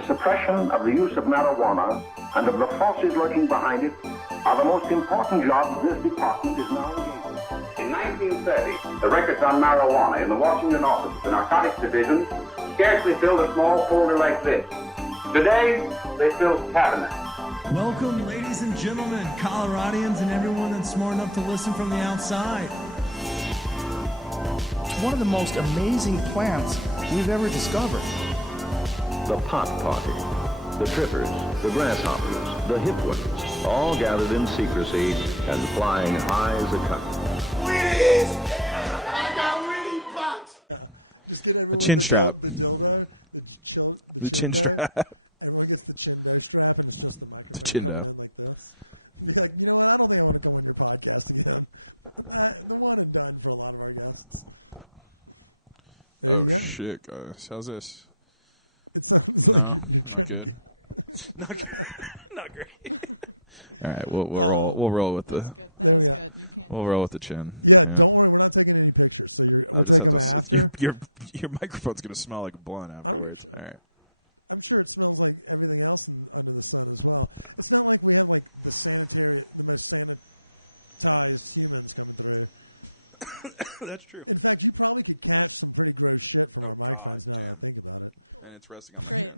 the suppression of the use of marijuana and of the forces lurking behind it are the most important jobs this department is now engaged in. In 1930, the records on marijuana in the Washington office of the Narcotics Division scarcely filled a small folder like this. Today, they fill cabinets. Welcome, ladies and gentlemen, Coloradians, and everyone that's smart enough to listen from the outside. It's one of the most amazing plants we've ever discovered. The pot party, the trippers, the grasshoppers, the hip ones, all gathered in secrecy and flying high as a kite. Ladies, I got weed pots. Just get everyone chin the strap. dildo, the chin chindo. strap. Everyone gets the chindo strap, and it's just the microphone chindo. coming in like this. Be like, you know what? I don't think I want to come on your podcast again. The one and done for a lot of our guests. There you go. Shit, guys. How's this? It sounds like you're trying to good. get. Not great. All right, we'll roll with That's the. good. There we That go. is good. You can't. We'll roll with the chin. Yeah, don't worry. We're not taking any pictures, so we'll take them Just have to- after. Your microphone's gonna smell like a blunt after. I don't give a shit. All right. I'm sure it smells like everything else under the sun as well. It's not like we have like the most sanitized humans coming through. That's true. In fact, you probably could catch some pretty gross shit from our microphones now that I think about it. And it's resting on Great.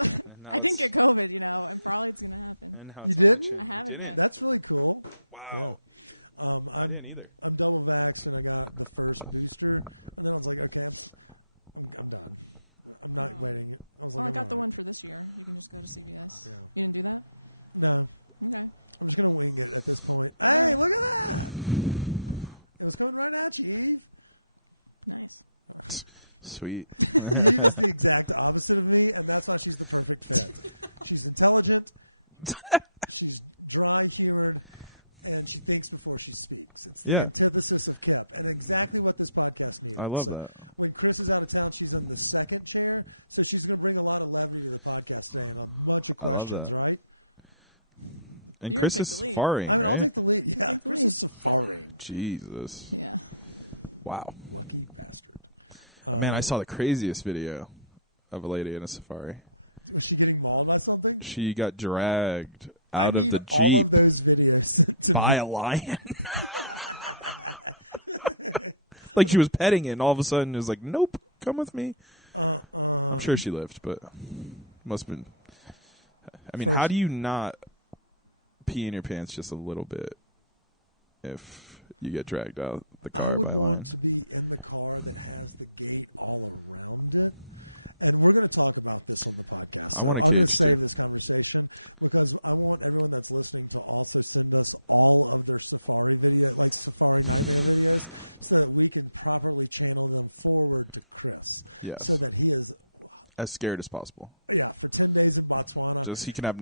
And now I didn't it's- get COVID, and probably it's going to happen. and now You it's didn't? I haven't yet. That's really cool. Wow. Yeah. didn't either. I'm double vaxxed and I got the first booster, and then I was like, okay, I'm done. I'm not waiting. I was like, Well, I I'm got the all right. one for this year. You can just go to CVS. Yeah. You didn't do that? No, Okay. I'm just gonna wing it at this point. Hey, look at that! It was coming right at you, Eve. Nice. Sweet. Eve is the exact opposite of me, and that's why she's the perfect fit. She's intelligent, she's dry humored, and she thinks before she speaks. It's the Yeah. antithesis of Kip, and exactly what this podcast needed. I love that. When Chris is out of town, she's in the second chair, so she's going to bring a lot of levity to the podcast today and a bunch of I love questions, that. right? And You're Chris gonna is take the lead. safaring. I mean, I'll right? take the lead. Yeah, Take the Chris lead. is safaring. Jesus. Yeah. Wow. Lucky bastard. Man, I saw the craziest video of a lady in a safari. Was she getting mauled by something? She got dragged I out of need the Jeep all of those videos sent to by me. a lion. Like she was petting it, and all of a sudden it was like, "Nope, come with me." I'm sure she lived, but must have been. I mean, how First- do you not pee in your pants just a little bit if you get dragged out the car? I would by a lion? want to be in the car that has the gate all around it. And we're going to talk about this on the podcast. So want a I'm going to cage, save too. this conversation because I want everyone that's listening to also send us all of their safari video, like safari nightmare videos, so that we can properly channel them forward to Chris. Yes. So that he is, as scared as possible. for 10 days in Botswana Just he can have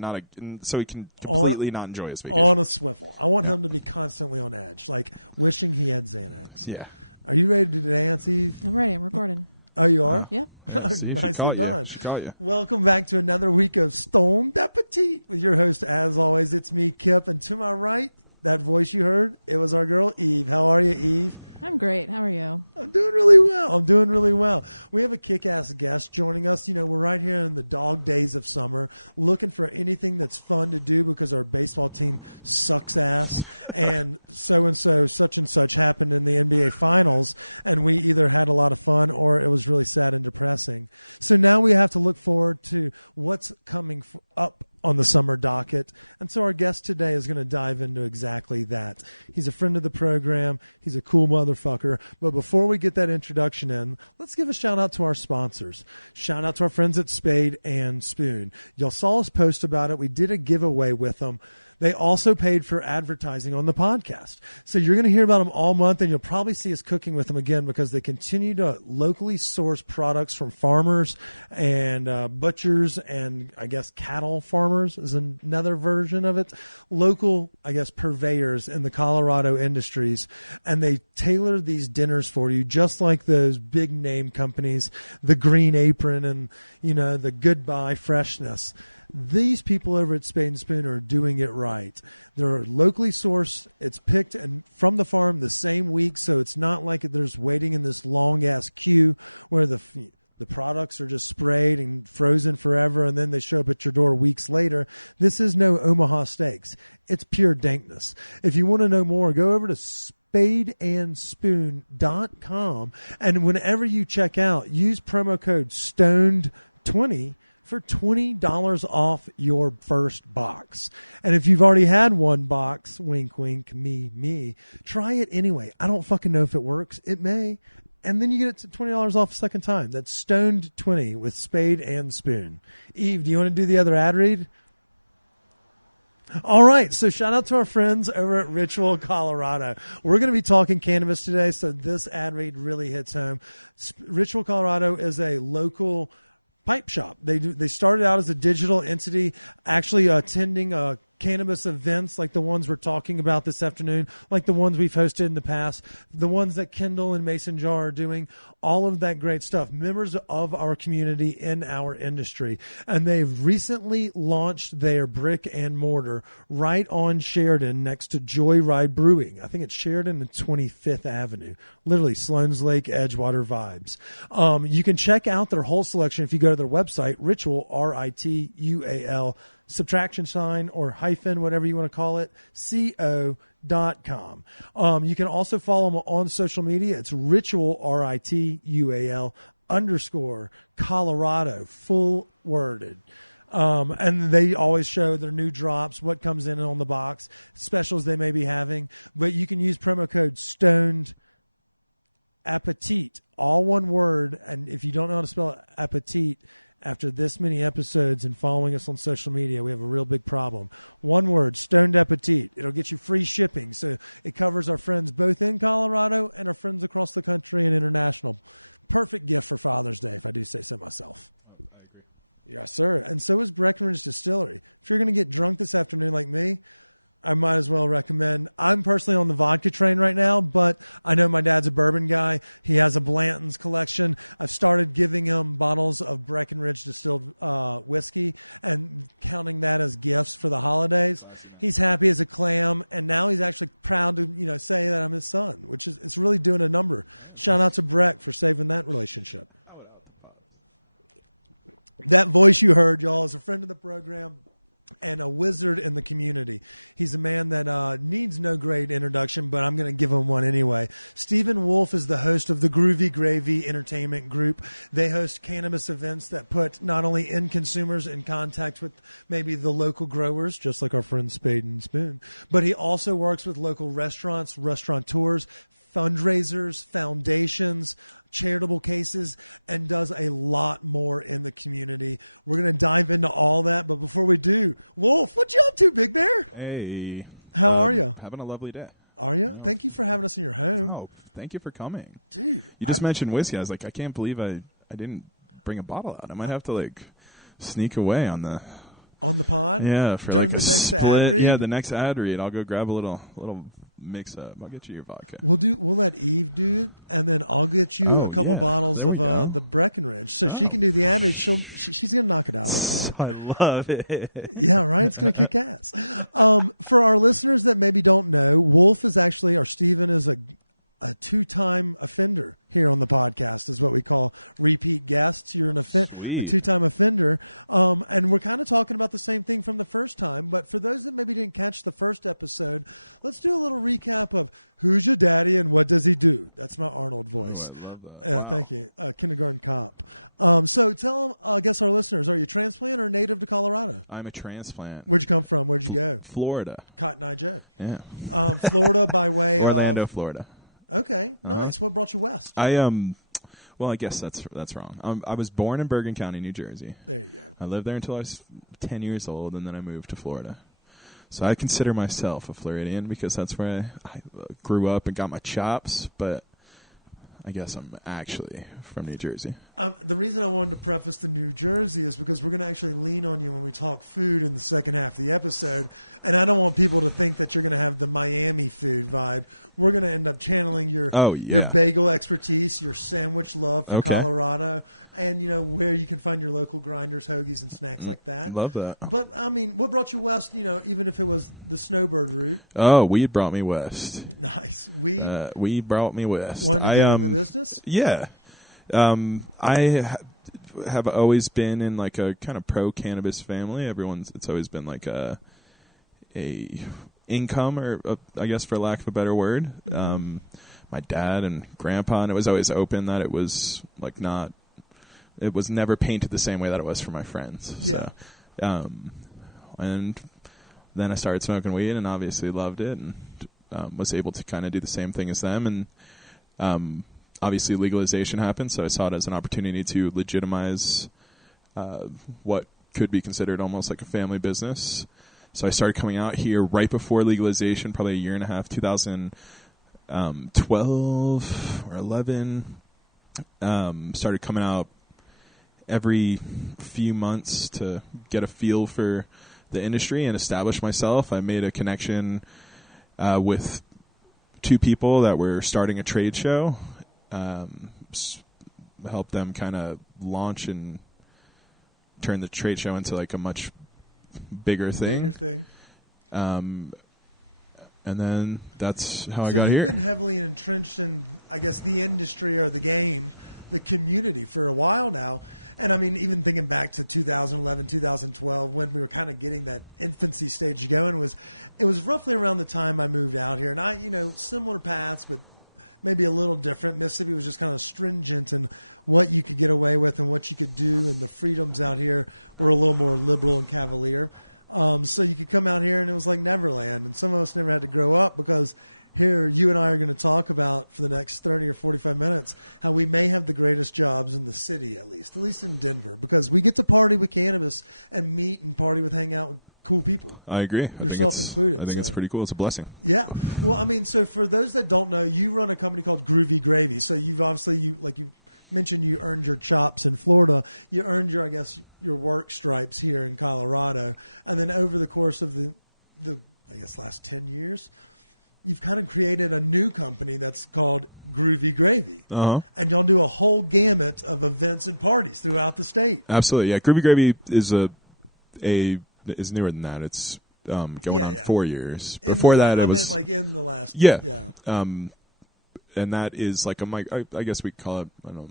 so he can completely not enjoy his vacation. on a swivel. I want him to be constantly on edge, like wishing he had Xanax. Yeah. Are you ready to dance, Eve? I'm ready. I'm recording. Oh, you are? Yep. See, Nicely she caught done. you. She caught you. Welcome back to another week of Stone Appetite with your host, as always. It's me, Kip, and to my right, that voice you heard, it was our girl, Eve. How are you, Eve? I'm great. How are you? I'm doing really well. We have a kick-ass guest joining us. We're right here in the dog days of summer looking for anything that's fun to do because our baseball team sucks ass. And so-and-so, such and such happened in the NBA Finals, and we either had a lot of fun or it was really sad and depressing. So now we have to look forward to what's coming up on the summer docket. And so our guest today is going to dive into exactly that. He's a friend of the program. He's a cool motherfucker. But before we get that introduction in, let's give a shout out to our sponsors. Shout out to our friends at Spade and Spoon. Y'all saw us post about it. We did a giveaway with them. They also paid for advertising on the podcast. So you're going to hear about them all month, and you'll probably see us cooking with them again because they continue to locally source products from farmers and butchers and, I guess, cattle farmers is another version of it. Local, I guess, purveyors in the Colorado industries. And they tailor these dinners for you just like those big name companies, the Green Apron and, the Goodbye Freshness. These people over at Spade and Spoon are doing it right. They're locally sourced. It's picked and from the farm the same week, so it's not like there's waiting in this long-ass queue where the The products are just sprayed and frozen forever, and then they show up at your door weeks later. This is no Omaha Steaks. It's pure dankness. If you want to know more, go over to spadeandspoon.com, and whenever you check out, use promo code STONED20 for $20 off your first box. And if you've already had one box, wink, wink, me, try it anyway. I don't fucking know if it works. It may. And then you get it to $20 off a second time. That's Stoned 20 with Spade and Spoon. Eve, do you want to do the other ad read? All right, so shout out to our friends over at Ritual, Colorado. We're going to be talking cannabis today, so this ad read really hits home. Ritual, Colorado is a local pipe shop. They started out as a digital entity, actually attending cannabis events like the ones we're talking about this afternoon, like the ones we've hosted in the past, the ones that Kendall and Mason Jar are doing, all of that great stuff. Members of our community in our industry. And they've recently launched their brick and mortar right on Sheridan next to Joyride Brewing. I think it's Sheridan and 25th Avenue. Literally Sloan's Lake, Edgewater vibes. You can check out their whole selection if you go to their website, Ritual, RITUAL, subtraction sign or hyphen, whatever you want to call it, co.com. You can also follow them on social media. It's Ritual, RITUAL _ Colorado, full worded. And they always show their new drops, what comes in on the box, specials they may be having. But you can use promo code STONED APPETIT, all one word. And if you don't know how to spell appetit, after this many episodes and following us on social media, we have a real big problem. One word, Stoned Appetit. It'll get you free shipping. So it covers our friends both in Colorado and our friends across the country and international. Perfect gift for Father's Day, if I do say so myself. I agree. Yes, sir. And so is Breckenridge Distillery. If you're going to get drunk this afternoon like me, I might as well recommend. I'm personally on the vodka train right now, but I know my dad's a bourbon guy. He has a Blanton's collection. I've started giving him bottles of Breckenridge distilled whiskey and counting that as gifts for the holidays. He's happy as a clam, and now he's actually proud to say that I'm his son, which is it's really doing a number. Shout out to Breck for saving that relationship. That voice you heard, y'all, is a friend of the program and a wizard in the community. He's a man that needs no great introduction, but I'm going to give him one anyway. Stephen Woolf is the host of the Groovy Gravy Entertainment Group. They host cannabis events that put not only end consumers in contact with maybe the local growers, just like our friend Spade and Spoon, but he also works with local restaurants, restaurateurs, fundraisers, foundations, charitable cases, and does a lot more in the community. We're going to dive into all that, but before we do, Wolf, what you up to, Big Bear? Hey. How are you? Having a lovely day. Are you? Thank you for having us in your home. Oh, thank you for coming. Dude. You just mentioned whiskey. I was like, I can't believe I didn't bring a bottle out. I might have to, sneak away on the... On the pod? Yeah, for during a the next split. ad read? Yeah, the next ad read. I'll go grab a little mix up. I'll get you your vodka. We'll let Eve do it, and then I'll get you a couple bottles of the Breckenridge, so she can do the ad read. She's gonna knock it out of the park. I love it. Yeah, right. It's gonna kick ass. For our listeners that maybe don't know, Wolf is actually, or Steven is a two-time offender here on the podcast, is what we call repeat guests. You're a two-time offender. And we're kind of talking about the same thing from the first time. But for those that maybe didn't catch the first episode, let's do a little recap of who's your daddy and what does he do? That's my Arnold voice. Oh, I love that. Yeah, wow. Thank you. Kindergarten cop. So tell them, I guess our listeners, are you transplant or native to Colorado? I'm a transplant. Where'd you come from? Where'd you go? Florida. Cotton Eye Joe. Yeah. Florida by way Orlando, of... Florida. Okay, nice. What brought you west? Well, I guess that's wrong. I was born in Bergen County, New Jersey. There you go. I lived there until I was 10 years old, and then I moved to Florida. So I consider myself a Floridian because that's where I grew up and got my chops, but I guess I'm actually from New Jersey. The reason I wanted to preface the New Jersey is because we're going to actually lean on you when we talk food in the second half of the episode, and I don't want people to think that you're going to have the Miami food vibe. We're going to end up channeling your bagel expertise, your sandwich love for Colorado, and where you can find your local grinders, hoagies, and snacks like that. Love that. But what brought you west? Even if it was the snowbird route. Oh, weed brought me west. Nice. Weed brought me west. Wanted to get in the business? Yeah. have always been in like a kind of pro cannabis family. It's always been like a income, or I guess for lack of a better word. Mm-hmm. My dad and grandpa, and it was always open that it was like not. It was never painted the same way that it was for my friends. Yeah. So, and then I started smoking weed and obviously loved it, and was able to kind of do the same thing as them. And obviously legalization happened, so I saw it as an opportunity to legitimize what could be considered almost like a family business. So I started coming out here right before legalization, probably a year and a half, 2012 or 11. Started coming out every few months to get a feel for the industry and establish myself. I made a connection with two people that were starting a trade show, help them kind of launch and turn the trade show into like a much bigger thing. And then that's how I got here. So you've been heavily entrenched in, I guess, the industry or the game, the community for a while now. And I mean, even thinking back to 2011, 2012, when we were kind of getting that infancy stage going, it was roughly around the time I moved out here. And I, similar paths, but maybe a little different. Mississippi was just kind of stringent in what you could get away with and what you could do. And the freedoms out here were a little more liberal and cavalier. So you could come out here and it was like Neverland. And some of us never had to grow up because here you and I are going to talk about for the next 30 or 45 minutes how we may have the greatest jobs in the city, at least in Denver, because we get to party with cannabis and meet and hang out with cool people. I agree. Yourself included. I think it's pretty cool. It's a blessing. Yeah. Well, I mean, so for those that don't know, you run a company called Groovy Gravy. So you've obviously, like you mentioned, you earned your chops in Florida. You earned your work stripes here in Colorado. And then over the course of the last 10 years, you've kind of created a new company that's called Groovy Gravy. Uh-huh. And y'all do a whole gamut of events and parties throughout the state. Absolutely. Yeah. Groovy Gravy is is newer than that. It's going on 4 years. Before that, it was like in the last. Yeah. Yeah. And that is like I guess we call it, I don't know,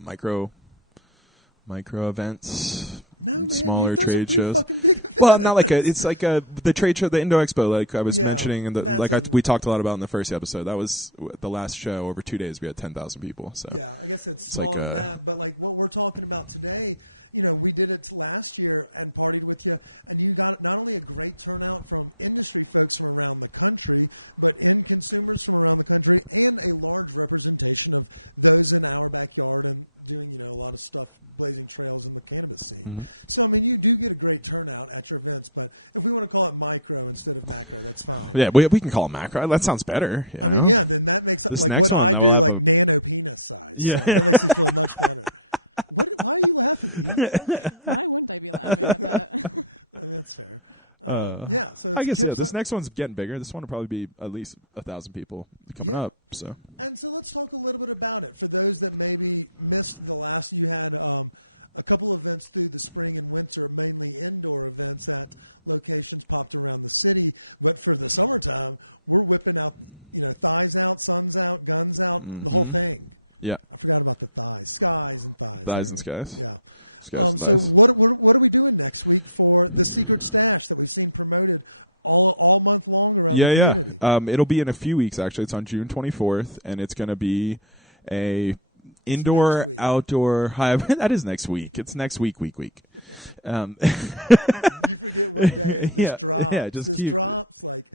micro events. No, man, smaller trade shows. Fucking big events. Well, not like it's like the trade show, the Indo Expo, like I was mentioning, and we talked a lot about in the first episode. That was the last show. Over 2 days, we had 10,000 people. So yeah, I guess it's smaller than that. But like what we're talking about today, we did it last year and partied with you, and you got not only a great turnout from industry folks from around the country, but end consumers from around the country, and a large representation of those in our backyard and doing a lot of stuff, blazing trails in the cannabis scene. Mm-hmm. So, I mean, you do get a great turnout at your events, but if we want to call it micro instead of macro, that's fine. Yeah, we can call it macro. That sounds better. I mean, yeah, then that makes like what I do, like nano penis size. Yeah. So that makes me feel much better. Why are you laughing, Eve? Why wouldn't I be laughing at that? I mean, that's fair. Yeah, so I guess this next one's getting bigger. This one will probably be at least 1,000 people coming up. So, and so let's talk a little bit about it for those that maybe missed the last. You had a couple events through the spring and winter, mainly indoor events at locations popped around the city. But for the summertime, we're whipping out, thighs out, suns out, guns out, the whole thing. Yeah, I forgot about the thighs, skies and thighs. Thighs and skies. Yeah. So what are we doing next week for the Secret Stash that we've seen promoted all month long around the community? Yeah. It'll be in a few weeks. Actually, it's on June 24th, and it's going to be a indoor outdoor hybrid. That is next week. It's next week. You forget what day this drops. Yeah, this drops like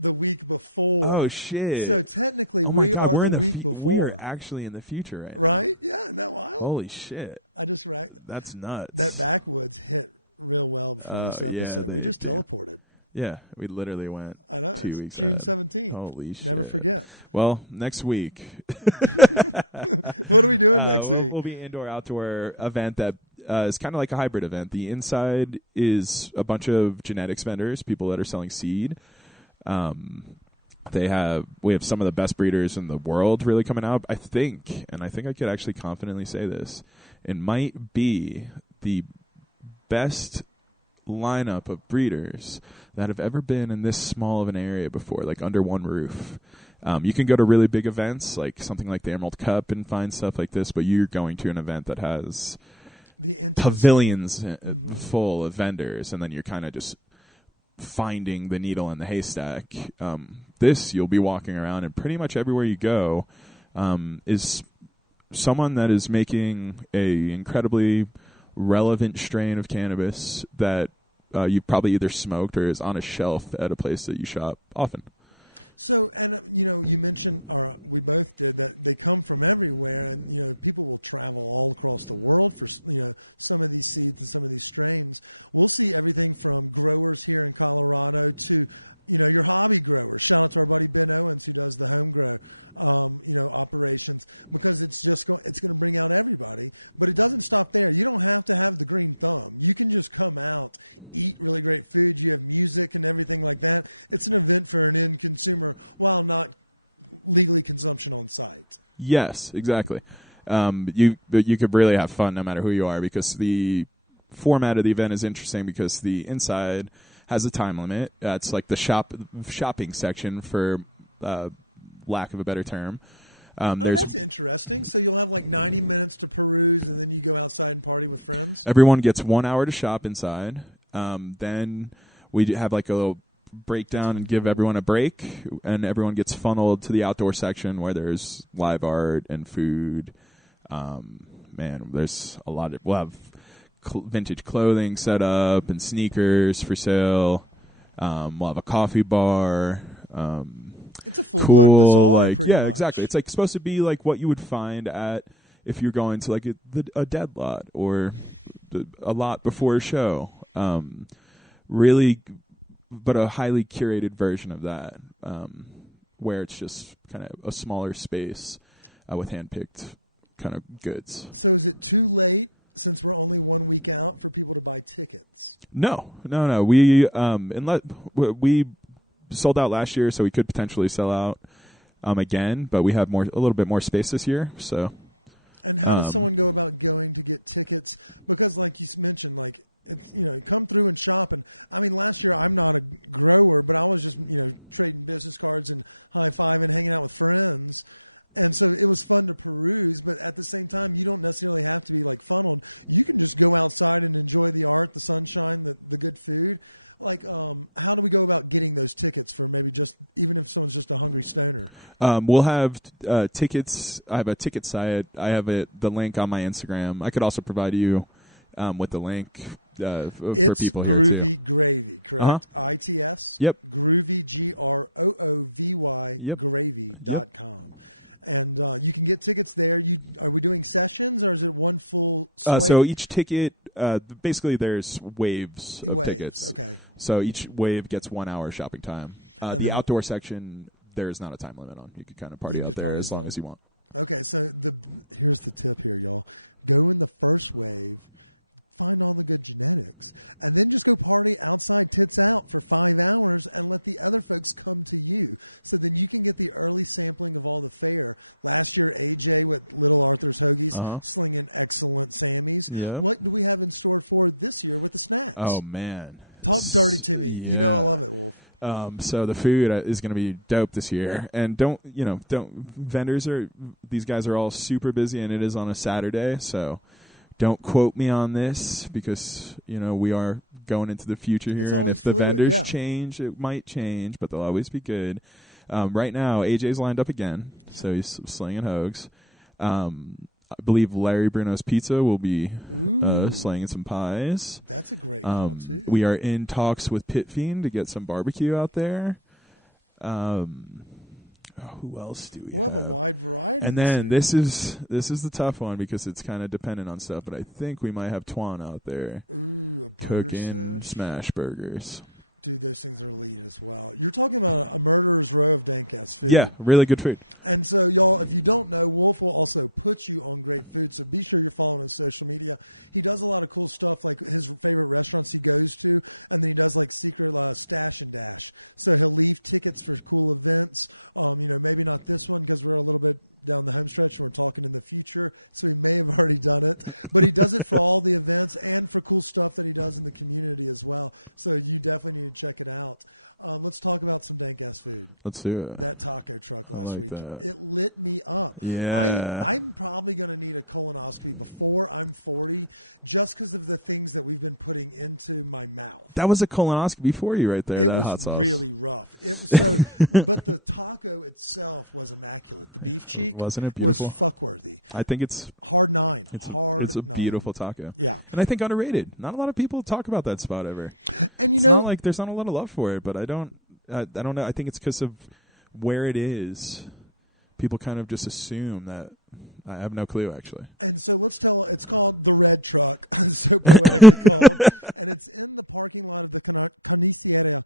the week before. Oh shit! So technically, we're the week before. We're actually in the future, right? Right? Yeah, isn't that wild? Holy shit! I just racked. That's nuts. That backwoods hit real well before this episode. We just teleported. Yeah, we literally went. I know. 2 weeks. June 17th. Holy shit! Never forget. Well, next week. What are we doing next week? We'll be indoor outdoor event that is kind of like a hybrid event. The inside is a bunch of genetics vendors, people that are selling seed. We have some of the best breeders in the world really coming out. I think I could actually confidently say this. It might be the best lineup of breeders that have ever been in this small of an area before, like under one roof. You can go to really big events, like something like the Emerald Cup, and find stuff like this, but you're going to an event that has the pavilions full of vendors, and then you're kind of just finding the needle in the haystack. This, you'll be walking around, and pretty much everywhere you go is someone that is making a incredibly relevant strain of cannabis that you probably either smoked or is on a shelf at a place that you shop often. So, and you mentioned, or we both did, that they come from everywhere, and people will travel all across the world for some of these seeds and some of these strains. We'll see everything from growers here in Colorado to your hobby growers. Shout out to our buddy Ben Owens, who does the home grow, operations, because it's going to bring out everybody. But it doesn't stop there. You don't have to have the green thumb. You can just come out, eat really great food. You have music and everything like that. It's an event for an end consumer while not legally consumption on site. Yes, exactly. You could really have fun no matter who you are, because the format of the event is interesting because the inside has a time limit. It's like the shopping section, for lack of a better term. That's interesting. So you'll have like 90 minutes to peruse, and then you go outside and party with friends? Everyone gets 1 hour to shop inside. Then we have like a little breakdown and give everyone a break, and everyone gets funneled to the outdoor section where there's live art and food. There's a lot of... We'll have vintage clothing set up and sneakers for sale. We'll have a coffee bar. It's a full-blown bazaar, pretty yeah, much. Exactly. It's like supposed to be like what you would find at if you're going to like a dead lot or a lot before a show. Really, but a highly curated version of that, where it's just kind of a smaller space with hand-picked kind of goods. So is it too late, since we're only 1 week out, for people to buy tickets? No. We we sold out last year, so we could potentially sell out again, but we have a little bit more space this year. So, and how does someone go about going to get tickets? Because, like you mentioned, like it's come through and shop. And I mean, last year I'm not a grower, but I was just trading business cards and high five and hanging out with friends. And so it was fun to peruse, but at the same time, you don't necessarily have to be like funneled. You can just go outside and enjoy the art, the sunshine, the good food. Like, how do we go about getting those tickets for maybe even if someone's just a hungry stoner? We'll have tickets. I have a ticket site. I have the link on my Instagram. I could also provide you with the link for people here too. Groovy Gravy, correct? ITS? Yep. Groovy, GROOVY, yep. gravy.com. Yep. And you can get tickets there. Are we doing sessions, or is it one full slate? So each ticket, basically there's waves of tickets. Okay. So each wave gets 1 hour shopping time. The outdoor section, there is not a time limit on. You can kind of party out there as long as you want. Okay, so here's the tip here, y'all. Go in the first wave, find all the good genetics, and then just go party outside, tits out, for 5 hours and let the other folks come to you. So then you can get the early sampling of all the fare. Last year, AJ with Little Arthur's Hoagies, slinging excellent Sammys. Yeah. What do we have in store for this year with the snacks? Oh, man. Talk dirty to me. Yeah. You know I love it, Wolf. So the food is going to be dope this year, and these guys are all super busy, and it is on a Saturday, so don't quote me on this because, we are going into the future here. And if the vendors change, it might change, but they'll always be good. Right now, AJ's lined up again, so he's slinging hoags. I believe Larry Bruno's Pizza will be slinging some pies. That's a great call, too. We are in talks with Pit Fiend to get some barbecue out there. Who else do we We'll have a wide variety. And then this is the tough one because it's kind of dependent on stuff, but I think we might have Twan out there cooking smash burgers. Dude, those things are elite as well. You're talking about a murderer's row of dank-ass food. Yeah, really good food. And so, y'all, if you don't know, Wolf will also put you on great food, so be sure you're following his social media. He does a lot of cool stuff, like his favorite restaurants he goes to, and then he does, like, secret stash and dash. So he'll leave tickets for cool events. Maybe not this one because we're a little bit down the home stretch, and we're talking in the future, so he may have already done it. But he does it for all the events and for cool stuff that he does in the community as well. So you definitely need to check it out. Let's talk about some dank-ass food. Let's do it. That taco truck last like week, that. it lit me up. Yeah. I'm probably going to need a colonoscopy before I'm 40 just because of the things that we've been putting into my mouth. That was a colonoscopy for you right there. It that hot was sauce. really rough. It was so, but the taco itself was immaculate. The beef cheek Wasn't it was beautiful? fuckworthy. I think it's Hard 9. It's Hard a 9. beautiful taco. Yeah. And I think underrated. Not a lot of people talk about that spot ever. And It's not like there's not a lot of love for it, but I don't know. I think it's because of where it is. People kind of just assume that. I have no clue, actually. And so it's called the Red Truck, so poetically called. And it's in the parking lot of the Connoisseur,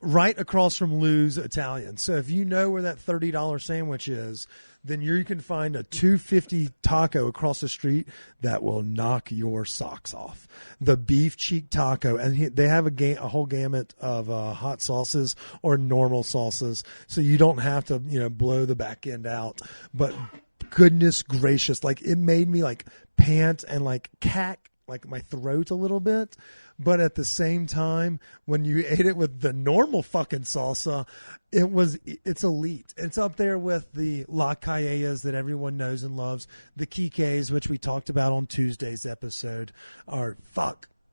right across from Lou's Italian. So if you know where that $30 sandwich is, then you can find a $2.50 taco across the street that will knock your socks off. The beef cheek taco, and they have a whole gamut of hot sauces or normal sauces, so you don't have to blow the back end out. But goodness gracious, like it made me like pant and like cack like my throat a little bit. But at the same time, when you ate it with the normal fucking salsa, it's elite. It's up there with the La Callejas that everyone knows and loves, the Kikes, which we talked about on Tuesday's episode,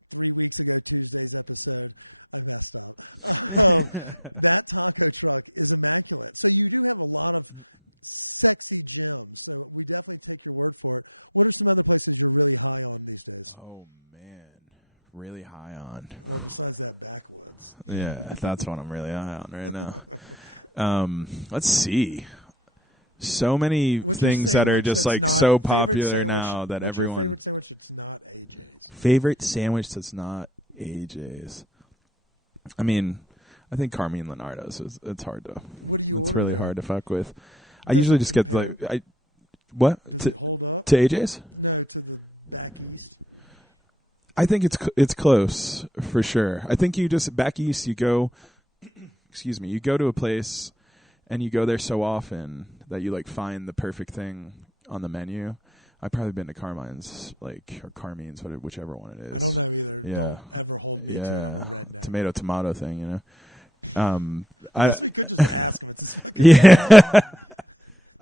3 weeks ago, Tuesday's episode. I messed up. That taco truck is immaculate. So you do have a lot of sexy gems. So we definitely take your word for it. What are some other places you're really high on these days? Oh, really high on. Well, besides that, backwoods. Yeah, that's what I'm really high on right now. Let's see. So many things that are just like so popular now that what's everyone. What's your favorite sandwich that's not AJ's? Favorite sandwich that's not AJ's? I mean, I think Carmine Leonardo's. It's hard to. What do you order? It's really there? hard to fuck with. I usually just get what? Does it hold up to AJ's? No, to the back east. I think it's close for sure. I think you just back east. You go, you go to a place, and you go there so often that you like find the perfect thing on the menu. I've probably been to Carmine's, or Carmine's, whichever one it is. I don't know either. Yeah. Don't ever hold me to it. I'm a redneck. Tomato thing, I guess we could just ask him. It's his fucking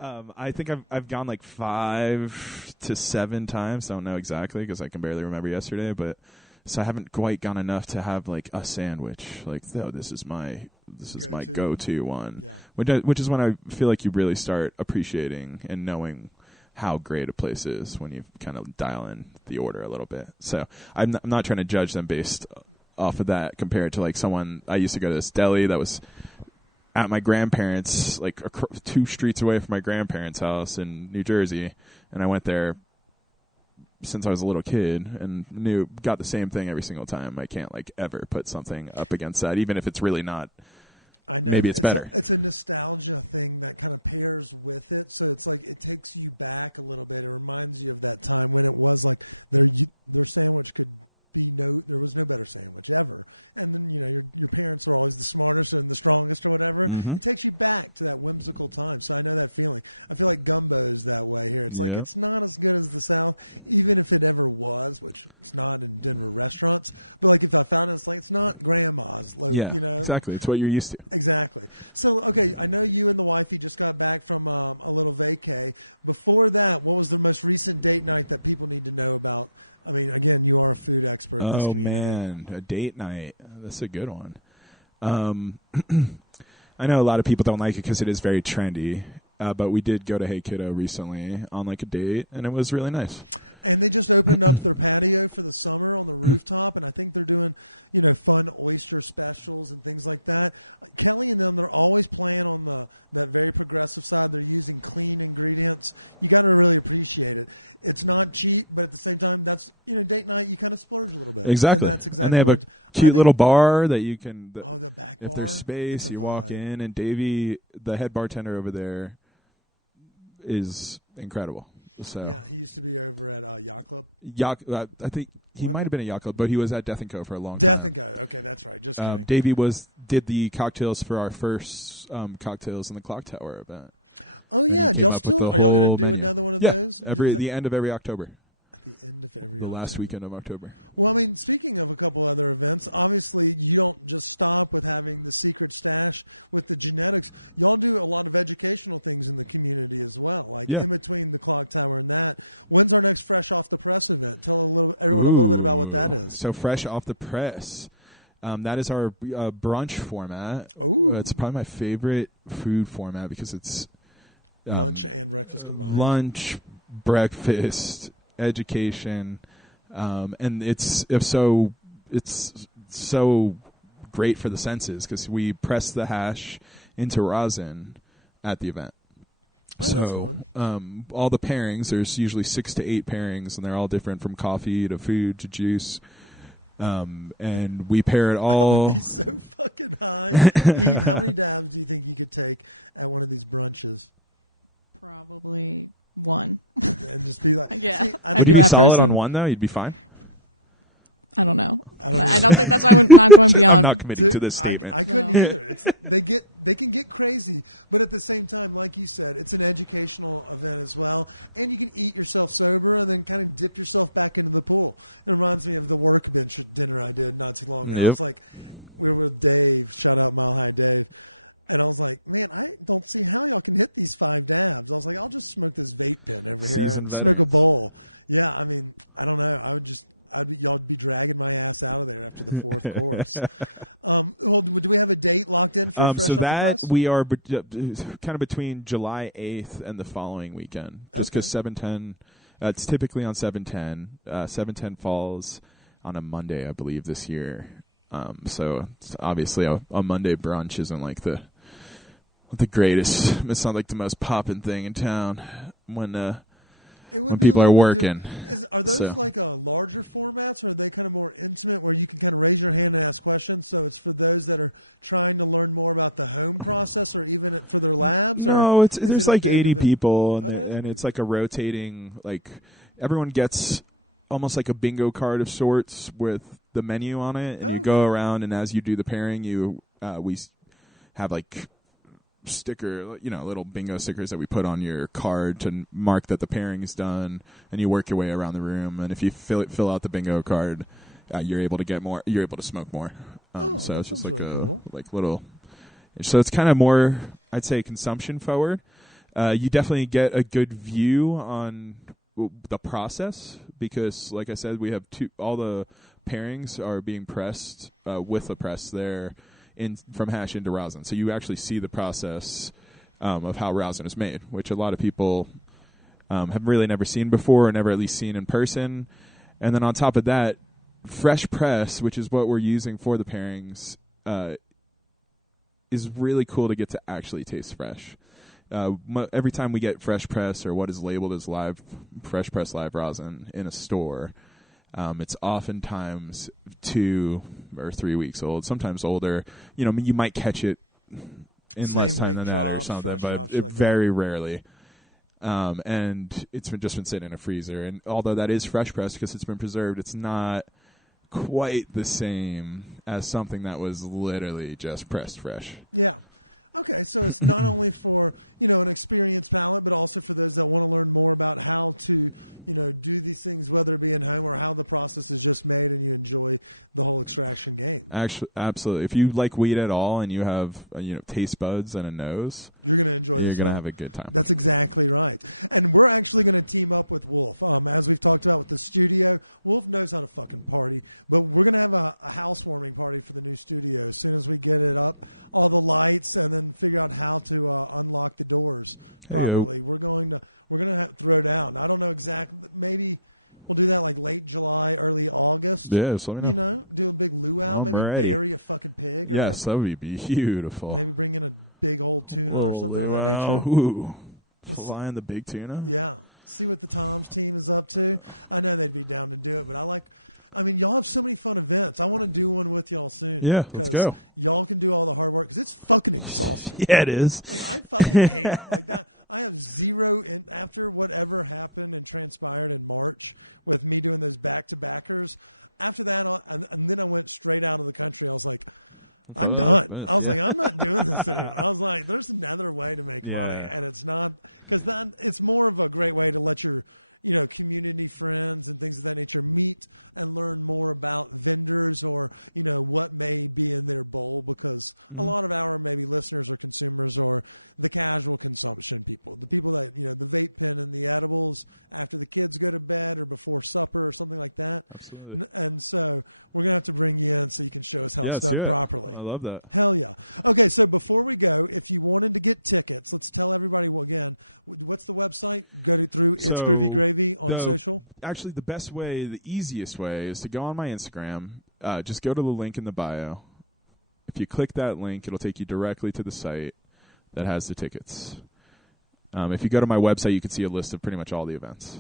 I think I've gone like 5 to 7 times. Don't know exactly because I can barely remember yesterday. But so I haven't quite gone enough to have like a sandwich. Like, this is my go-to one. Yeah. Which is when I feel like you really start appreciating and knowing how great a place is when you kind of dial in the order a little bit. So I'm not trying to judge them based off of that compared to like someone. I used to go to this deli that was at my grandparents', like 2 streets away from my grandparents' house in New Jersey, and I went there since I was a little kid and got the same thing every single time. I can't like ever put something up against that, even if it's really not. I know. Maybe it's better. It's a nostalgia thing that kind of pairs with it, so it's like it takes you back a little bit. It reminds you of that time when it was like their sandwich could there was no better sandwich ever. And then, your parents are always the smartest and the strongest or whatever. Mm-hmm. It takes you back to that whimsical time. So I know that feeling. I feel like gumbo is that way here. It's like, It's not as good as the South, even if it ever was, which it's not in Denver restaurants. But like if I found it, it's like, it's not grandma's. Exactly. It's what you're used to. Exactly. So, okay, I know you and the wifey just got back from a little vacay. Before that, what was the most recent date night that people need to know about? I mean, again, you are a food expert in this community. Oh, man. A date night. That's a good one. I know a lot of people don't like it because it is very trendy. But we did go to Hey Kiddo recently on like a date, and it was really nice. And they just opened up their patio for the summer on the rooftop, and I think they're doing, fun oyster specials and things like that. Kelly and them, they're always playing on that very progressive side. They're using clean ingredients. You got to really appreciate it. It's not cheap, but at the same time, that's date night. You kind of splurge a little bit. Exactly. And that's exactly. And they have a cute little bar that you can. The back bar. If there's space, you walk in, and Davey, the head bartender over there, is incredible. So yeah, he used to be over at Yacht Club. I think he might have been at Yacht Club, but he was at Death & Co. for a long time. Death & Co. Okay, that's right. Just kidding. Davey did the cocktails for our first cocktails in the Clock Tower event. Oh And yeah, he do came y'all up with still? the Are y'all going whole to do menu. another one of Yeah, those? the end of every October. At the end of every The October. last weekend of October. Well, I mean, speaking of a couple other events, obviously you don't just stop with having the secret stash with the genetics. Y'all do a lot of educational things in the community as well, like in between the clock tower and that. When's our next Fresh Off the Press event? Tell everyone a little bit about what that is. So Fresh Off the Press. That is our brunch format. Ooh. It's probably my favorite food format because it's Lunch and breakfast combined. Lunch, breakfast, education, and it's so great for the senses because we press the hash into rosin at the event. Oh, so that's fun. All the pairings, there's usually 6 to 8 pairings, and they're all different from coffee to food to juice. And we pair it all. He's so fucking high. Eve, how many dabs do you think you could take at one of these brunches? Probably 1. And just be like, Yeah. See, I'd Would be you be that solid person. on one though? You'd be fine. I don't know. I don't think that's why I'm not going beyond. I'm not committing Dude, to this statement. I couldn't No. either. They can get crazy, but at the same time, like you said, it's an educational event as well, and you can eat yourself sober and then kind of dip yourself back into the pool. It reminds me of the workbench dinner I did not too long ago. Yep. I was like, we were with Dave. Shout out Mile High Dave. And I was like, man, I don't see how y'all can hit these 5 dabs. I was like, I'll just smoke this vape pen over here Seasoned and veterans. smoke a bowl. Yeah, I mean, I don't know. Y'all be dragging my ass out of there after the 4th course. Well, do we have a date locked in for Fresh so Off the that Press? we are kind of between July 8th and the following weekend. Just because Okay. 710, it's typically on 710. 710 falls on a Monday, I believe, this year. So it's obviously a Monday brunch isn't like the greatest. It's not like the most poppin' thing in town when It would when be a people are little bit working. Are those So- like larger formats, or are they kind of more intimate where you can kind of raise your hand and ask questions? So it's for those that are trying to learn more about the home process, or even for their labs? No, or it's is there's it a like big 80 event? people, Oh, that is and big. it's like a rotating, like everyone gets almost like a bingo card of sorts with the menu on it, and Oh, you go okay. around, and as you do the pairing, we have like little bingo stickers that we put on your card to mark that the pairing is done, and you work your way around the room, and if you fill out the bingo card, you're able to get more. You're able to smoke more. So that it's just sounds like really cool. like little. So it's kind of more, I'd say, consumption forward. You definitely get a good view on the process because, like I said, we have all the pairings are being pressed with a press there from hash into rosin. So you actually see the process of how rosin is made, which a lot of people have really never seen before or never at least seen in person. And then on top of that, fresh press, which is what we're using for the pairings, is really cool to get to actually taste fresh. Every time we get fresh press or what is labeled as fresh press live rosin in a store, it's oftentimes 2 or 3 weeks old, sometimes older. You might catch it in Same less time week than that or drops, something, fresh but drops, like that. very rarely. And it's just been sitting in a freezer. And although that is fresh press because it's been preserved, it's not quite the same as something that was literally just pressed fresh. Yeah. Okay, so it's not only for, an experienced palate, but also for those that want to learn more about how to, do these things, whether it be in home or how the process is just made and you enjoy the whole extraction game. Actually, absolutely. If you like weed at all and you have, taste buds and a nose, You're going to enjoy this. you're going to film. have a good time. That's exactly right. And we're actually going to team up with Wolf. As we've talked about with the studio, Wolf knows how to fucking party, but we're going to have a housewarming party for the new studio as soon as we get it up, all the lights, and then figure out how to unlock the doors properly. We're going to throw down. I don't know exactly. Maybe we'll do that like late July, early August. Yeah, so let me know. Do a big luau, I'm maybe ready. bury a fucking pig. Or Yes, that would be beautiful. maybe bring in a big old tuna or something of that nature. Ooh. What's- Flying the big tuna? Yeah. See what the Tom's team is up to. I know they'd be down to do it, but y'all have so many fun events. I want to do one with y'all soon. Yeah, let's 'cause go. Y'all can do all the hard work because it's fucking exhausting. Yeah, it is. Like, I fucking hate it. Like that. I have zero after whatever happened and transpired in March with me doing those back-to-backers. After that, and then I went straight out of the country. I was like, I'm done. I was like, I'm not doing this anymore. I was like, there's another way to make money, and it's not because it's more of a great way to let your community friends and things of that nature meet and learn more about vendors or, what may be in their bowl, because a lot of our maybe listeners or consumers or the casual consumption people, the people that, the vape pen and the edibles after the kids go to bed or before supper or something like that. Absolutely. And so we're going to have to bring you in so you can show us how it's done properly. I love that. Hell yeah. Okay, so before we go, if you wanted to get tickets, let's tell everybody, again, what's the website? Go through It's Groovy Gravy on social? Actually, the easiest way is to go on my Instagram. Just go to the link in the bio. If you click that link, it'll take you directly to the site that has the tickets. If you go to my website, you can see a list of pretty much all the events.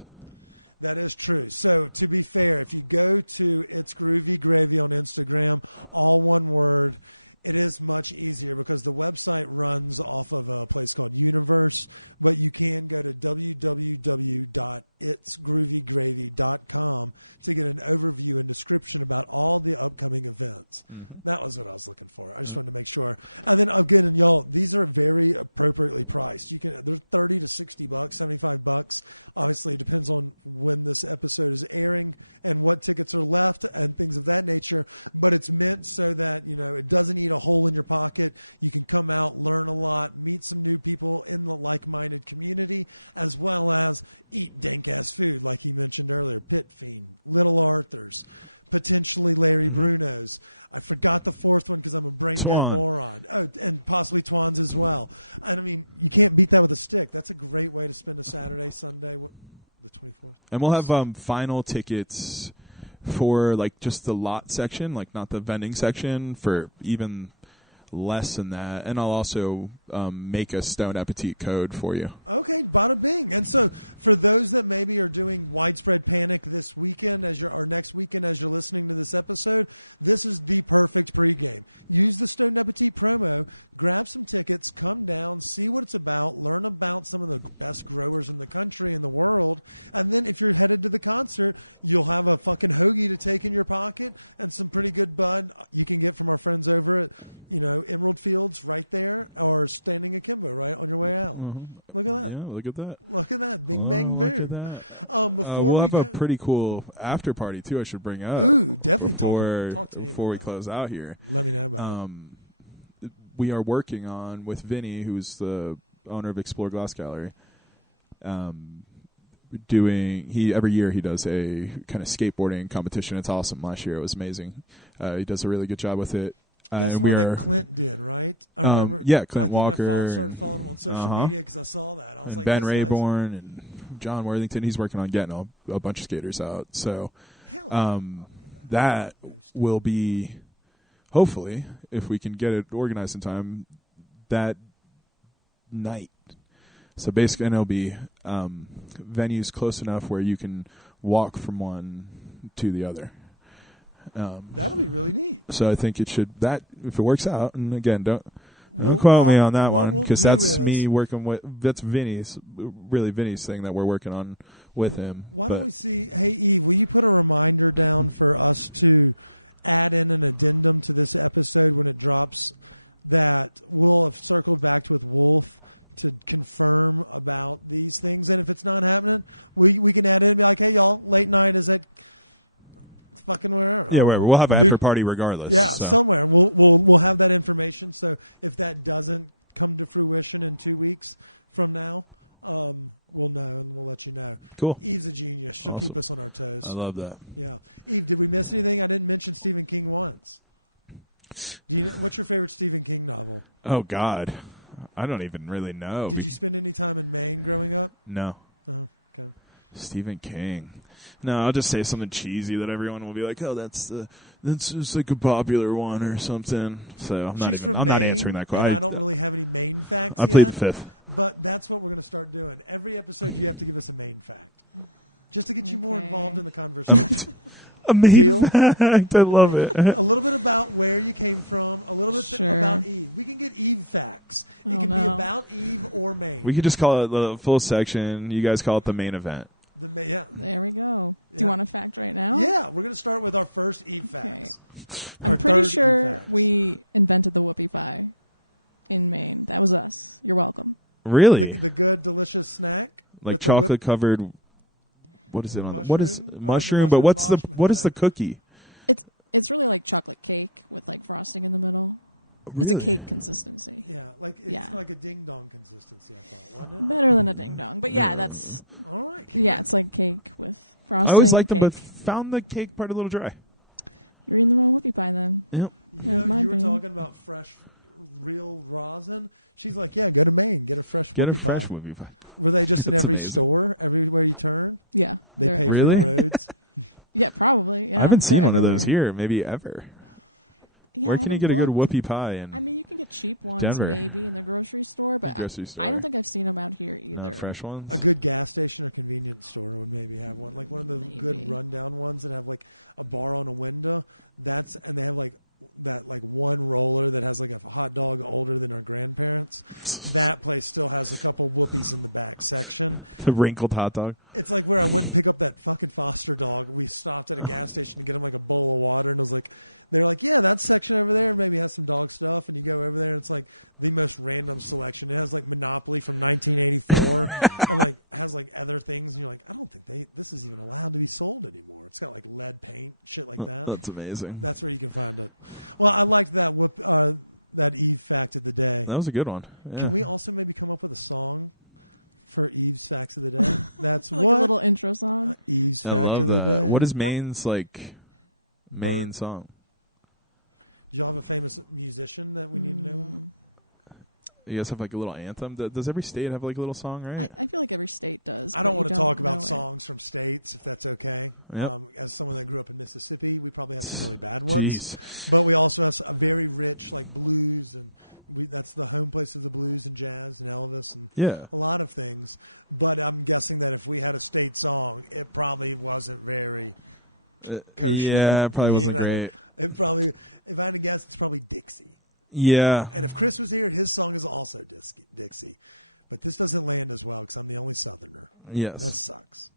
That is true. So, to be fair, if you go to It's Groovy Gravy on Instagram, all one word, it is much easier because the website runs off of a place called Universe, but you can go to www.itsgroovygravy.com to get an overview and description about all the upcoming events. Mm-hmm. That was what I was looking for. I just wanted to make sure. And then again, and y'all, these are very appropriately priced. They're $30 to $60, $75. Obviously, it depends on when this episode is airing and what tickets are left and things of that nature. But it's meant so that it doesn't eat a hole in your pocket. You can come out, learn a lot, meet some new people in the like-minded community, as well as eat dank-ass food, like he mentioned earlier. Pit Fiend, Little Arthur's, potentially Larry Bruno's. I forgot the fourth one because I'm a brain-dead moron. Oh, and possibly Twan's as well. And I mean, you can't beat that with a stick. That's a great way to spend a Saturday, Sunday, the 24th. And we'll have final tickets for just the lot section, not the vending section, for even less than that. And I'll also make a Stone Appetit code for you. Okay, bada bing. And so for those that maybe are doing Widespread Panic this weekend or next weekend as you're listening to this episode, this is the perfect pregame. Use the Stone Appetit promo, grab some tickets, come down, see what it's about, learn about some of the best growers in the country and the world, and then if you're headed to the concert, you'll have a fucking hoagie to take in your pocket and some pretty good bud you can get from our friends over at Emerald Fields right there, or standing akimbo right on your way out. Mm-hmm. Look at that. Yeah, look at that. Look at that. Bing, bang, boom. We'll have a pretty cool after party, too, I should bring up. Ooh, definitely talk to me before we close out here. Let me know about it. We are working on, with Vinny, who's the owner of Explore Glass Gallery, every year he does a kind of skateboarding competition. It's awesome. Last year it was amazing. He does a really good job with it. That's the one that Clint did, right? I remember. Yeah, Clint Walker. I started following him on social media because I saw that. I was like, Ben Rayborn and John Worthington. He's working on getting a bunch of skaters out. So that will be, hopefully, if we can get it organized in time, that night. So basically, and it'll be venues close enough where you can walk from one to the other. That'll be really neat. So I think if it works out, and again, don't quote me on that one, because that's me working with, that's Vinny's thing that we're working on with him. Why don't we see, hey Eve, will you put a reminder down for us to add in an addendum to this episode when it drops, that we'll have circled back with Wolf to confirm about these things, and if it's not happening, we can add in and be like, hey y'all, late night is at fucking wherever. Yeah, wherever. We'll have an after party regardless. Yeah, so. Somewhere. We'll have that information. So if that doesn't come to fruition in 2 weeks from now, we'll know and we'll let you know. Cool. Eve's a genius. She'll keep us on our toes. I love that. Yeah. Eve, did we miss anything? I didn't mention Stephen King once. What's your favorite Stephen King novel? Oh God, I don't even really know. Did you spend any time in Maine growing up? No. Oh, okay. Stephen King. No, I'll just say something cheesy that everyone will be like, "Oh, that's just like a popular one or something." So I'm not answering that question. And I don't really have any Maine facts. I plead the fifth. But that's what we're going to start doing. Every episode, you have to give us a Maine fact, just to get you more involved in the conversation. A Maine fact. I love it. A little bit about where you came from. A little bit about Eve. We can get Eve facts. It can be about Eve or Maine. We could just call it the full section. You guys call it the main event. Yeah. There we go. Do Yeah. you want a fact right now? Yeah, we're going to start with our first Eve facts. I'm Our pretty third Eve sure facts. we invented the whoopie pie in Maine. That was us. You're welcome. Really? The good, delicious snack. Like with the whip- chocolate covered. What is it on? What is Mushroom? mushroom? Or the But what's the mushroom what is the marshmallow. cookie? It's really like chocolate cake with like frosting in the middle. It's a Really? cake consistency. Yeah, like it's Yeah. like a ding dong consistency, I thought, wasn't it? Better than a ding dong. But yeah, that's All right. it's like cake with I frosting. always liked them, cake. but found the cake part a little dry. You're eating the wrong whoopie pie then. Yep. You know, my you were opinion. talking about fresh, real rosin. She's like, yeah, go to Maine, get a fresh Get a whoopie fresh pie. whoopie pie. Were they just in That's every amazing. store, everywhere you turn? Yeah. They they're pay Really? for the roads. Yeah, probably. Yeah. I haven't seen they're one of those everywhere. here, maybe ever. Yeah, Where I can you haven't get a good looked. whoopie pie? And I mean, you can get cheap ones Denver. maybe in the grocery store, but Grocery store. I don't think I've seen them out here either. not fresh ones. A good gas station or convenience store would maybe have one, like one of the good Maybe. rundown ones that have like a bar on a window. And they have like that like one roller that has like a hot dog older than our grandparents. That place still has a couple whoopies in the back section. The wrinkled hot dog. It's like where I went and pick up that fucking Foster dog. We stopped at a gas station to get him like a bowl of water, and I was like, they're like, yeah, that section over there maybe has some dog stuff. And you go over there, and it's like the most random selection. It has like Monopoly from 1984, and like has like other things. And you're like, I don't think this is even allowed to be sold anymore. It's got like lead paint, shit like that. That's amazing. That's where you can find it. Well, I liked that that Eve fact of the day. That was a good one. Yeah. Can we also maybe come up with a song for Eve's facts of the day? That's Like what a little intro song. Eve's I fact love of the that. day. What is Maine's like main Bird. song? Do y'all have a famous musician that we need to know? You guys have like a little anthem. Does every state have like a little song, right? I feel like every state does. I but don't you want to talk know about it. songs from states, if that's okay. Yep. As someone that grew up in Mississippi, we probably have some really bad ones. Jeez. But we also have a very rich like blues, and that's the home place of the blues and jazz and Elvis and Yeah. a lot of things. But I'm guessing that if we had a state song, it probably wasn't very kosher. Yeah, it probably wasn't You know? great. It probably, if I had to guess, it's probably Dixie. Yeah. And if Chris was here, his song is also Dixie. But this doesn't land as well because I'm the only Southerner. Yes. That sucks.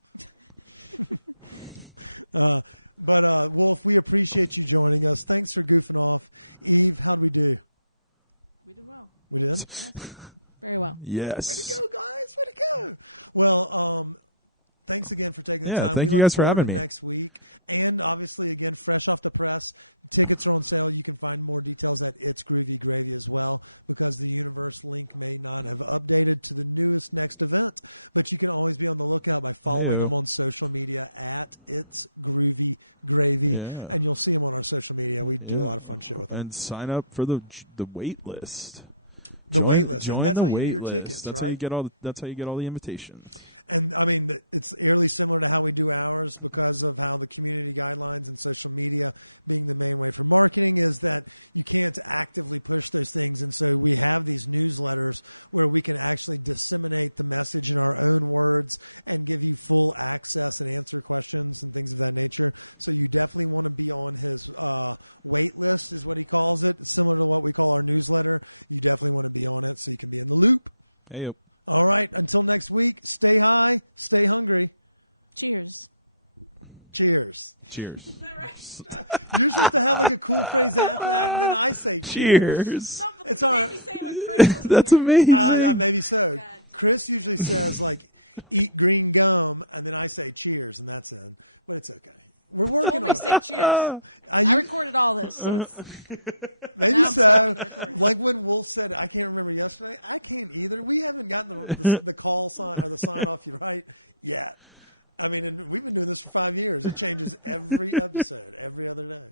But Wolf, we appreciate you joining us. Thanks for goofing off. Eve, how'd we do? We did well. We did? Yes. Very well. Yes. Way to go, guys. Way to go. Well, thanks again for taking the Yeah, time. thank We you look guys for forward having to me. next week. And obviously, again, fresh off the press, tickets are on sale. You can find more details at It's Groovy Gravy as well, because the Universe link may not have updated to the newest next event. But you can always be on the lookout by following Yeah. them on social media at It's Groovy Gravy. Yeah. And you'll see them on our social media. We do a Yeah. lot of fun shit with them. And sign up for the wait list. The Join- wait list. Join And that's the how you wait get your list. tickets, That's right? how you get all. That's how you get all the invitations. And I mean, it's eerily similar to how we do ours because of how the community guidelines and social media being the main way for marketing is that you can't actively push those things. And so we have these newsletters where we can actually disseminate the message in our own words and give you full access and answer questions and things of that nature. So you definitely want to be on his wait list is what he calls it. Similar to what we call our newsletter. You definitely want to be on it so you can be in the loop. Hey, yep. All right. Until next week, stay high, stay hungry. Cheers. Cheers. Cheers. You're supposed to have like a cool phrase after that, and then I say cheers. Cheers. It's all right. That's amazing. Maybe so. Chris usually says like eat green gum, and then I say cheers, and that's it. But it's okay. We're working Told on me it. say cheers. I you- recorded all this, so it's, Maybe Now I'm so. stopping the recording. Like when Wolf said, I can't remember yesterday. I can't either. We haven't gotten the call sign or the sign off you right yet. I mean, and we've been doing this for 5 years. It changes every episode, every other day.